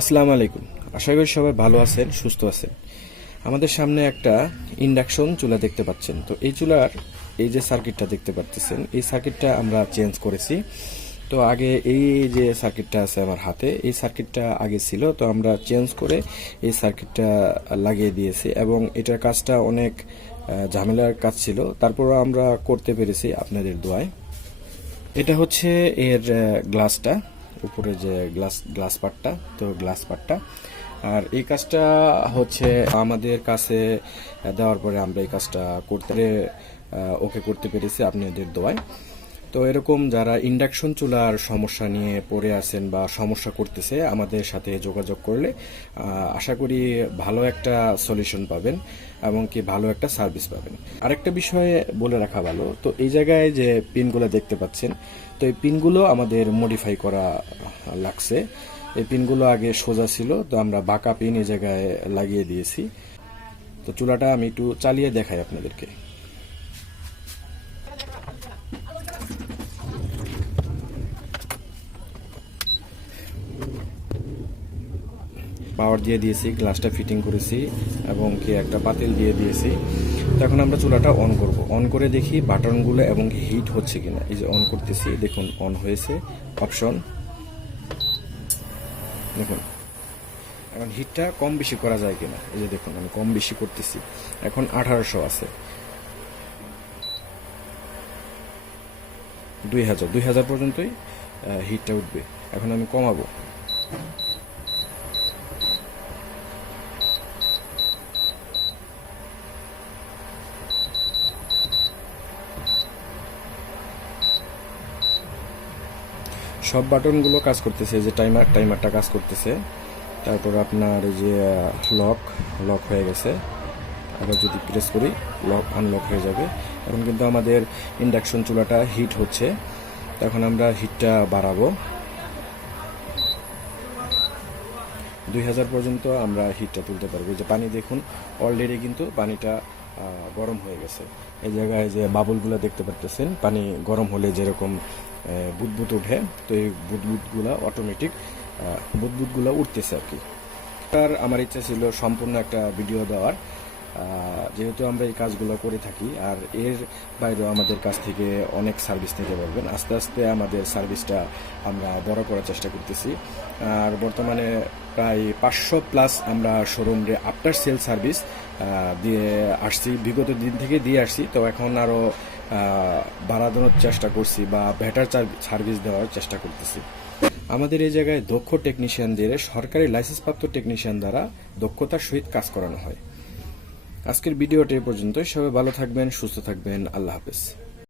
আসসালামু আলাইকুম। আশা করি সবাই ভালো আছেন, সুস্থ আছেন। আমাদের সামনে একটা ইন্ডাকশন চুলা দেখতে পাচ্ছেন। তো এই চুলার এই যে সার্কিটটা দেখতে পাচ্ছেন এই সার্কিটটা আমরা চেঞ্জ করেছি। তো আগে এই যে সার্কিটটা আছে আমার হাতে, এই সার্কিটটা আগে ছিল। তো আমরা চেঞ্জ করে এই সার্কিটটা লাগিয়ে দিয়েছি এবং এটার কাজটা অনেক ঝামেলার কাজ ছিল। তারপরও আমরা করতে পেরেছি আপনাদের দোয়ায়। এটা হচ্ছে এর গ্লাসটা উপরে যে গ্লাস গ্লাস পাটটা, তো গ্লাস পাটটা। আর এই কাজটা হচ্ছে আমাদের কাছে দেওয়ার পরে আমরা এই কাজটা করতে ওকে করতে পেরেছি, আপনি ওদের দোয়ায়। তো এরকম যারা ইন্ডাকশন চুলার সমস্যা নিয়ে পড়ে আছেন বা সমস্যা করতেছে, আমাদের সাথে যোগাযোগ করলে আশা করি ভালো একটা সলিউশন পাবেন এবং কি ভালো একটা সার্ভিস পাবেন। আরেকটা বিষয়ে বলে রাখা ভালো, তো এই জায়গায় যে পিনগুলো দেখতে পাচ্ছেন, তো এই পিনগুলো আমাদের মডিফাই করা লাগছে। এই পিনগুলো আগে সোজা ছিল, তো আমরা বাঁকা পিন এই জায়গায় লাগিয়ে দিয়েছি। তো চুলাটা আমি একটু চালিয়ে দেখাই আপনাদেরকে। পাওয়ার দিয়ে দিয়েছি গ্লাসটা ফিটিং করেছি এবং কি একটা পাতিল দিয়ে দিয়েছি। তো এখন আমরা চুলাটা অন করব। অন করে দেখি বাটনগুলো এবং হিট হচ্ছে কিনা। এই যে অন করতেছি, দেখুন অন হয়েছে অপশন দেখুন, এখন হিটটা কম বেশি করা যায় কিনা। এই যে দেখুন, আমি কম বেশি করতেছি। এখন আঠারোশো আছে। দুই হাজার দুই হাজার পর্যন্তই হিটটা উঠবে। এখন আমি কমাবো। সব বাটনগুলো কাজ করতেছে যে টাইমার টাইমারটা কাজ করতেছে। তারপর আপনার যে লক লক হয়ে গেছে। আবার যদি প্রেস করি লক আনলক হয়ে যাবে। এখন কিন্তু আমাদের ইন্ডাকশন চুলাটা হিট হচ্ছে। তখন আমরা হিটটা বাড়াবো। দুই হাজার পর্যন্ত আমরা হিটটা তুলতে পারব। যে পানি দেখুন অলরেডি কিন্তু পানিটা গরম হয়ে গেছে। এই জায়গায় যে বাবুলগুলো দেখতে পারতেছেন, পানি গরম হলে যেরকম বুদবুদ ওঠে, তো এই বুদবুদগুলো অটোমেটিক বুদবুদগুলো উঠতেছে আর কি। আর আমার ইচ্ছা ছিল সম্পূর্ণ একটা ভিডিও দেওয়ার যেহেতু আমরা এই কাজগুলো করে থাকি, আর এর বাইরেও আমাদের কাছ থেকে অনেক সার্ভিস নিতে পারবেন। আস্তে আস্তে আমাদের সার্ভিসটা আমরা বড় করার চেষ্টা করতেছি। আর বর্তমানে প্রায় পাঁচশো প্লাস আমরা শোরুমে আফটার সেল সার্ভিস দিয়ে আসছি। বিগত দিন থেকে দিয়ে আসছি, তো এখন আরও বাড়ানোর চেষ্টা করছি বা বেটার সার্ভিস দেওয়ার চেষ্টা করতেছি। আমাদের এই জায়গায় দক্ষ টেকনিশিয়ানদের সরকারি লাইসেন্সপ্রাপ্ত টেকনিশিয়ান দ্বারা দক্ষতার সহিত কাজ করানো হয়। আজকের ভিডিওটি পর্যন্ত সবাই ভালো থাকবেন, সুস্থ থাকবেন। আল্লাহ হাফেজ।